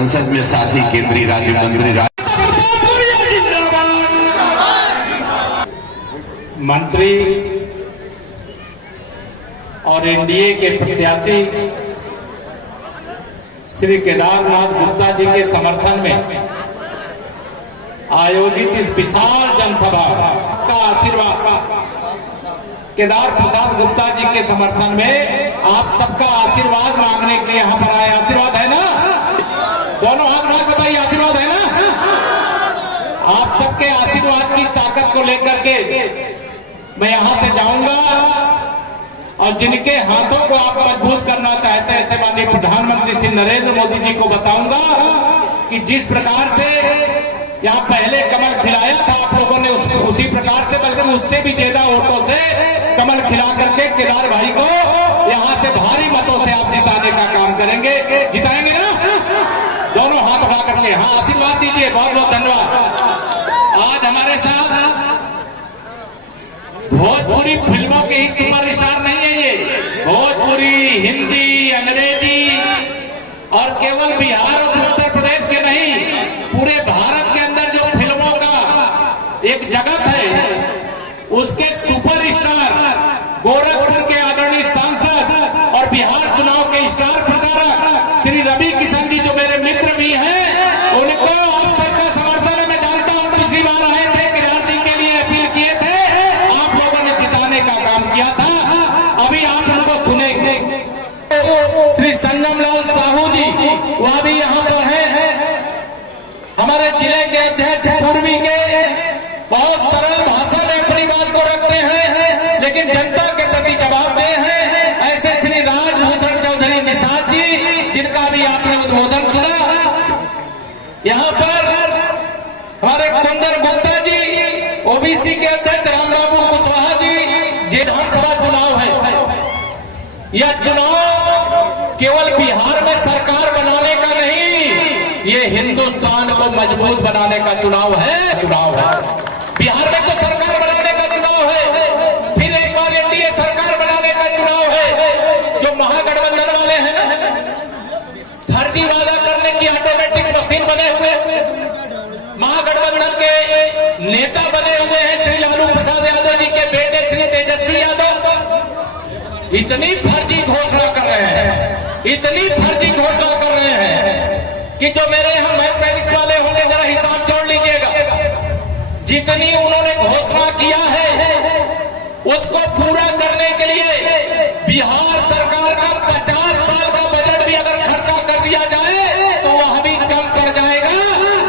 संसद में साथी केंद्रीय राज्य मंत्री मंत्री और एनडीए के प्रत्याशी श्री केदारनाथ गुप्ता जी के समर्थन में आयोजित इस विशाल जनसभा का आशीर्वाद केदार प्रसाद गुप्ता जी के समर्थन में आप सबका आशीर्वाद मांगने के लिए यहाँ पर आए। आशीर्वाद है ना? दोनों हाथ उठा के बताइए, आशीर्वाद है ना? आप सबके आशीर्वाद की ताकत को लेकर के मैं यहाँ से जाऊंगा और जिनके हाथों को आप मजबूत करना चाहते हैं ऐसे माननीय प्रधानमंत्री श्री नरेंद्र मोदी जी को बताऊंगा कि जिस प्रकार से यहाँ पहले कमल खिलाया था आप लोगों ने उसी प्रकार से बल्कि उससे भी ज्यादा वोटों से कमल खिला करके केदार भाई को यहाँ से भारी मतों से आप जिताने का काम करेंगे। जिताएंगे ना? दोनों हाथ उठा करके हाँ आशीर्वाद दीजिए। बहुत बहुत धन्यवाद। आज हमारे साथ भोजपुरी फिल्मों के ही सुपरस्टार नहीं है, ये भोजपुरी, हिंदी, अंग्रेजी और केवल बिहार और उत्तर प्रदेश के नहीं पूरे भारत के अंदर जो फिल्मों का एक जगत है उसके सुपरस्टार गोरखपुर के आदरणीय सांसद और बिहार चुनाव के स्टार प्रचारक श्री रवि किशन जी जो मेरे मित्र भी हैं, उनको आप सबका समर्थन है। मैं जानता हूं पिछली बार आए थे केदार जी के लिए अपील किए थे, आप लोगों ने जिताने का काम किया था। अभी आप उनको सुनेंगे। श्री संगम लाल साहू जी वह भी यहाँ पर है, हमारे जिले के अध्यक्ष पूर्वी के, बहुत सरल भाषा में अपनी बात को रखते हैं लेकिन जनता के प्रति जवाबदेह हैं, ऐसे श्री राजभूषण चौधरी निषाद जी जिनका भी आपने उद्बोधन सुना। यहाँ पर हमारे कुंदन गुप्ता जी ओबीसी के अध्यक्ष रामबाबू कुशवाहा जी। ये विधानसभा चुनाव है, यह चुनाव केवल बिहार में सरकार बनाने का नहीं, ये हिंदुस्तान को मजबूत बनाने का चुनाव है। बिहार में तो सरकार बनाने का चुनाव है, फिर एक बार एनडीए सरकार बनाने का चुनाव है। जो महागठबंधन वाले हैं ना, फर्जी वादा करने की ऑटोमेटिक मशीन बने हुए, महागठबंधन के नेता बने हुए हैं श्री लालू प्रसाद यादव जी के बेटे श्री तेजस्वी यादव। इतनी फर्जी घोषणा कर रहे हैं, इतनी फर्जी घोषणा कर रहे हैं कि जो मेरे यहाँ मैथमेटिक्स वाले होंगे जरा हिसाब जोड़ लीजिएगा। जितनी उन्होंने घोषणा किया है उसको पूरा करने के लिए बिहार सरकार का 50 साल का बजट भी अगर खर्चा कर दिया जाए तो वह भी कम पड़ जाएगा।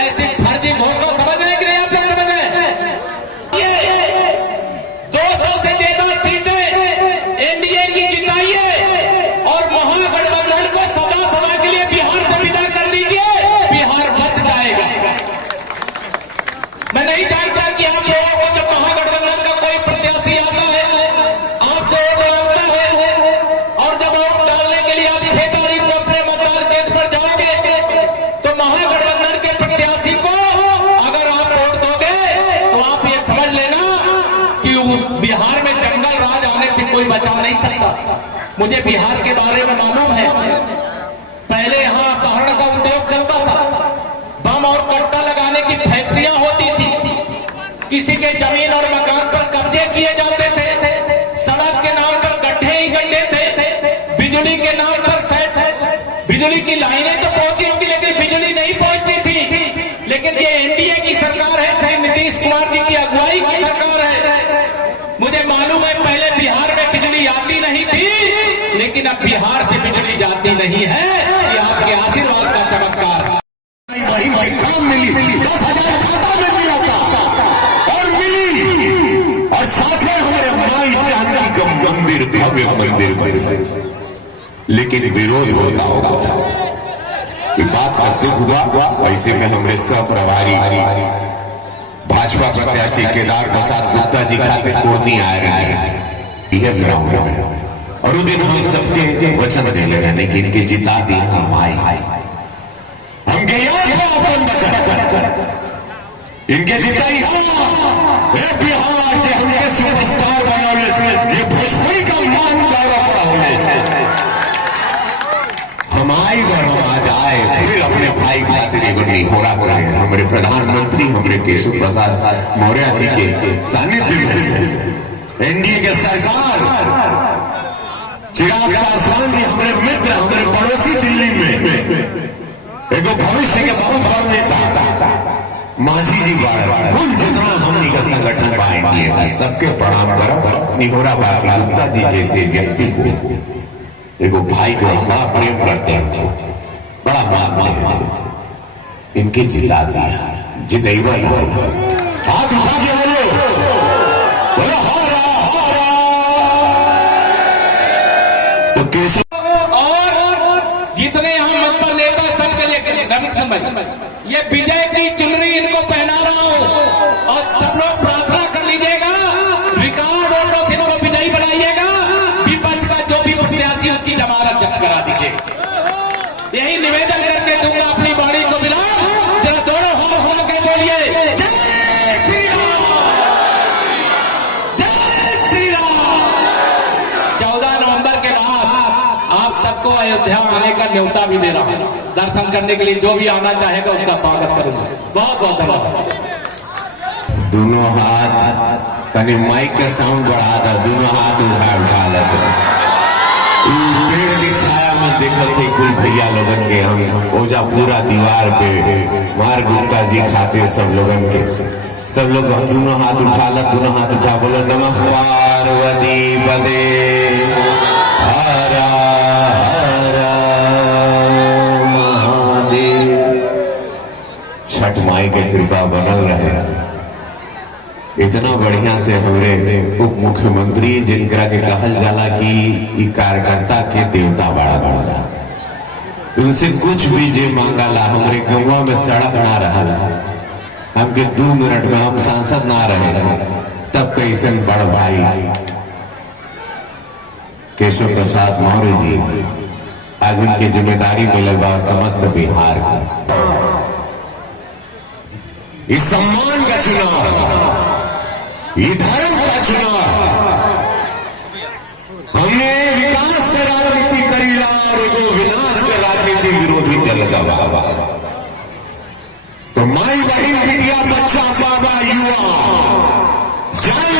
ऐसी फर्जी घोषणा समझ रहे कि नहीं आप लोग समझ रहे? ये 200 से ज्यादा सीटें एनडीए की जिताइए और महागठबंधन को सदा सदा के लिए बिहार से विदा कर दीजिए, बिहार बच जाएगा। मैं नहीं जानता कि आप लोगों को जब महागठबंधन का कोई प्रत्याशी आता है आपसे वोट मांगता है और जब वोट डालने के लिए आप 6 तारीख को अपने मतदान केंद्र पर जाओगे तो महागठबंधन के प्रत्याशी को अगर आप वोट दोगे तो आप ये समझ लेना कि बिहार में जंगल राज आने से कोई बचा नहीं सकता। मुझे बिहार के बारे में मालूम है, पहले यहाँ अपहरण का उद्योग चलता था, बम और कट्टा लगाने की फैक्ट्रियां होती थी, किसी के जमीन और मकान पर कब्जे किए जाते थे, सड़क के नाम पर गड्ढे ही गड्ढे थे, बिजली के नाम पर बिजली की लाइनें तो पहुंची होगी लेकिन बिजली नहीं पहुंचती थी। लेकिन ये एनडीए की सरकार है, श्री नीतीश कुमार जी की अगुवाई की सरकार है। मुझे मालूम है पहले बिहार में बिजली आती नहीं थी लेकिन अब बिहार से बिजली जाती नहीं है। ये आपके आशीर्वाद का चमत्कार है। वही काम मिली, 10,000 खाता में मिला था और मिली, और साथ में हमारे माई चांदी का मंदिर, भव्य मंदिर, लेकिन विरोध होता होगा। बात करते हुआ ऐसे में हमने सप्रभारी भाजपा प्रत्याशी केदार प्रसाद गुप्ता जी खाते पूर्णी आ रहे हैं यह ग्राउंड में, और उस दिन हम सबसे वचन दे ले रहे कि इनके जिता दी हम आए, हम गया अपन बचन इनके जिताई बिहार से हमके सुपरस्टार बनौले, भोजपुरी का मान गौरव होने से हम आई और हम आज आए फिर अपने भाई निहोरा करे हमारे प्रधानमंत्री हमारे केशव प्रसाद मौर्य जी के सानिध्य में एनडीए के सरकार चिराग पासवान जी हमारे मित्र हमारे पड़ोसी दिल्ली में एक भविष्य के बहुत बड़ नेता मांझी जी कुल जितना हमनी का संगठन पाएंगे सबके प्रणाम करब निहोरा बाकी गुप्ता जी जैसे व्यक्ति को एक भाई को बड़ा प्रेम करते हैं बड़ा मानते हैं इनके जिता दिया जितेगा हाथ उठा के बोलो तो कैसे और जितने हम मत पर नेता सबके लेकर ये विजय की चुनरी इनको पहना रहा हूं और सब लोग प्रार्थना कर लीजिएगा रिकॉर्ड वोटों से इनको विजयी बनाइएगा विपक्ष का जो भी प्रत्याशी उसकी जमानत जब्त करा दीजिए यही निवेदन करके दूंगा अपनी वाणी को विराम जरा दोनों हाथ उठा के बोलिए जय श्री राम जय श्री राम 14 नवंबर के बाद आप सबको अयोध्या आने का न्योता भी दे रहा हूं दर्शन करने के लिए जो भी आना चाहेगा उसका स्वागत करूंगा बहुत बहुत धन्यवाद दोनों हाथ तनी माइक के साउंड बढ़ा दो दोनों हाथ उठा ले पेड़ की छाया में देखते थे कुल भैया लोगन के हम ओजा पूरा दीवार पे मार गुप्ता जी खाते सब लोगन के सब लोग दोनों हाथ उठा ला दोनों हाथ उठा बोलो नमः पार्वती पदे हरा छठ माई के कृपा बनल रहे इतना बढ़िया से हमरे उप मुख्यमंत्री जिनकरा के कहल जाला कि कार्यकर्ता के देवता बड़ा उनसे कुछ भी जे मांगला हमरे गंवा में सड़क ना रहा हमके 2 मिनट में हम सांसद ना रहे तब कैसे बड़ भाई केशव प्रसाद मौर्य जी आज उनकी जिम्मेदारी मिलल बा समस्त बिहार का इस सम्मान का चुनाव ये धर्म का चुनाव हमने विकास की राजनीति करीला और विनाश के राजनीति विरोधी दल का तो माई बहन बिटिया बच्चा बाबा युवा जान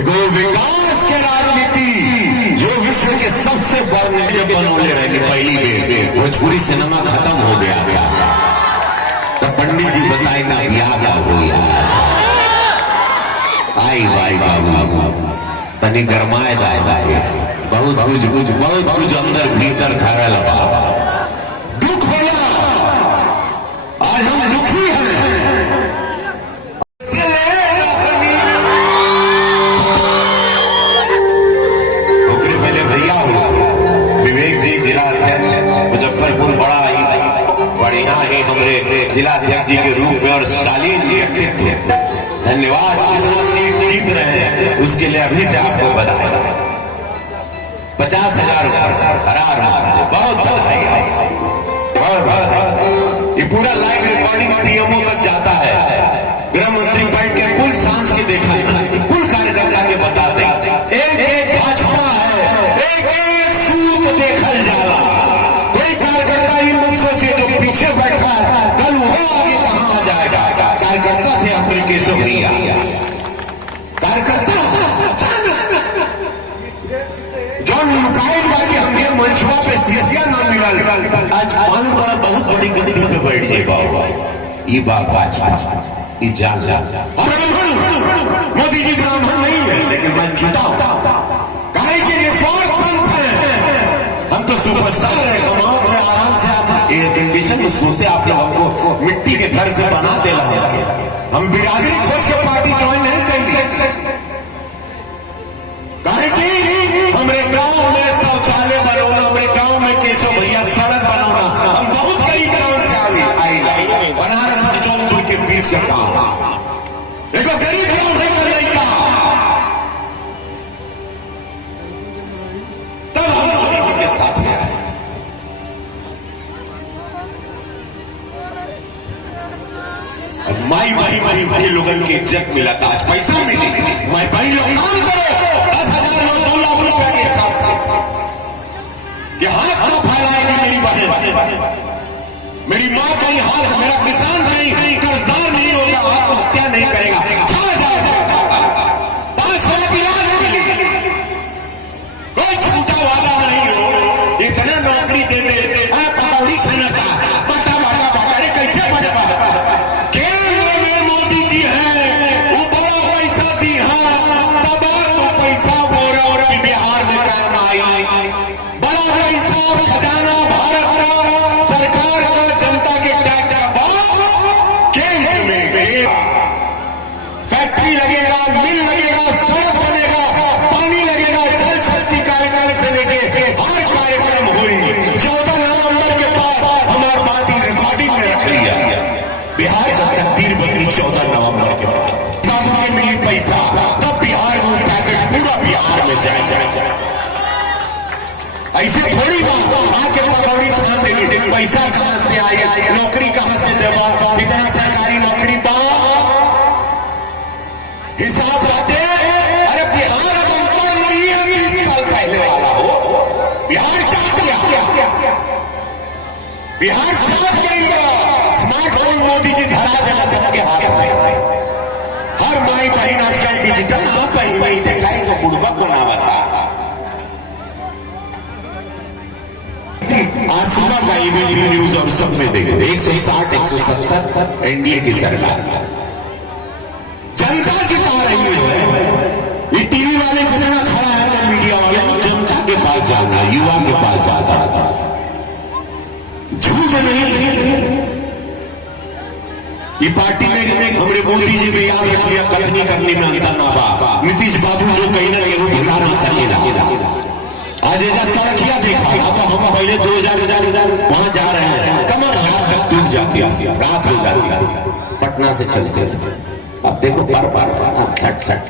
एगो विकास के राजनीति जो विश्व के सबसे बड़ नेता बनौले रहे पहली बेर भोजपुरी सिनेमा खत्म हो गया पंडित जी बताए ना ब्याह का हो आई भाई बाबू तनी गरमाए जाए बहुत कुछ अंदर भीतर धरल दुख होला आज हम दुखी हैं ओकरे पहले भैया विवेक जी जिला अध्यक्ष मुजफ्फरपुर बड़ा बढ़िया है हमारे जिला अध्यक्ष जी के रूप में और शालीन व्यक्तित्व धन्यवाद जीत रहे हैं उसके लिए अभी से आपको बधाई 50,000 बहुत ये पूरा लाइव रिकॉर्डिंग पीएमओ तक जाता है गृह मंत्री बैठ के कुल सांस के देखा कुल कार्यकर्ता के बताते एक भाजपा है एक सूत देखल जाला कोई कार्यकर्ता ही नहीं सोचे जो पीछे बैठा है कल वो आगे कहां आ जाएगा कार्यकर्ता थे अपने केशव भैया कार्यकर्ता जॉन मुकायम बाकी हमने मंचवा पे सीसिया ना मिला आज पान बड़ा बहुत बड़ी गद्दी पे बैठ जाए बाबा ये बात भाजपा ये जान मोदी जी ब्राह्मण नहीं है लेकिन मैं झूठा काहे के निस्वार्थ संत है हम तो सुपरस्टार है कमाओ है आराम से एयर कंडीशन में सोते आप लोग हमको मिट्टी के घर से बनाते लगे हम बिरादरी खोज के पार्टी ज्वाइन नहीं करेंगे काहे कि हमारे गांव में शौचालय बनौना हमारे गांव में केशव भैया सड़क बनौना हम बहुत गरीब गांव से आई बनारस और जौनपुर के बीच का काम देखो गरीब गांव से कर रही का तब हम मोदी जी के साथ में आए माई लोगन की इज्जत मिला था आज पैसा मिली माई भाई लोग काम करो 10,000 लोग 2 लाख रुपए के हिसाब से कि हाथ तो फैलाएगी मेरी बहन मेरी माँ कहीं हाथ, मेरा किसान कहीं कर्जदार नहीं होगा, आत्महत्या नहीं करेगा। 500 कोई झूठा वादा नहीं हो, इतना नौकरी दे दे, पकौड़ी सनता बाटा बाटा बाटा, अरे कैसे बनेगा? केंद्र में मोदी जी है, वो बड़ा पैसा दी, हाँ तबाह तो पैसा हो रहा और बिहार में काम आई, बड़ा पैसा खजाना भारत का, सरकार का, जनता के टैक्स का केंद्र में फैक्ट्री लगेगा, मिल लगेगा, सड़क बनेगा, पानी लगेगा, जल शक्ति कार्यक्रम से लेके हर कार्यक्रम हुई। 14 नवंबर के बाद हमारी बात ही रिकॉर्डिंग में रख लिया। बिहार का तकदीर बदली 14 नवंबर के बाद। बाबू के मिली पैसा, तब बिहार में पैकेट पूरा बिहार में जाए। ऐसे थोड़ी बात आके पकौड़ी कहां से ली, पैसा कहां से आया, नौकरी कहां से देवा, इतना सरकारी नौकरी पा, हिसाब रखते। अरे बिहार अब उतना नहीं है 20 साल पहले वाला हो। बिहार चाह गया, बिहार चाह गया। स्मार्टफोन मोदी जी धरा देना सबके हाथ में, हर माई बहन आजकल डिजिटल ना पही दिखाई तो बुढ़बा को ना बता। आज सुबह का इमेज न्यूज और सब में देखे 160 170 एनडीए की सरकार, जनता जिता रही है। ये टीवी वाले जितना खड़ा है, मीडिया वाले, जनता के पास जाना, युवा के पास जाना, झूठ नहीं। ये पार्टी में हमारे मोदी जी में याद रख लिया, कथनी करने में अंतर ना बा। नीतीश बाबू जो कहीं ना कहीं भुला ना सकेगा। आज ऐसा सड़किया देखा तो हम पहले 2000 वहां जा रहे हैं, कमर रात तक टूट जाती है, रात हो जाती है, पटना से चलते। अब देखो बार बार 60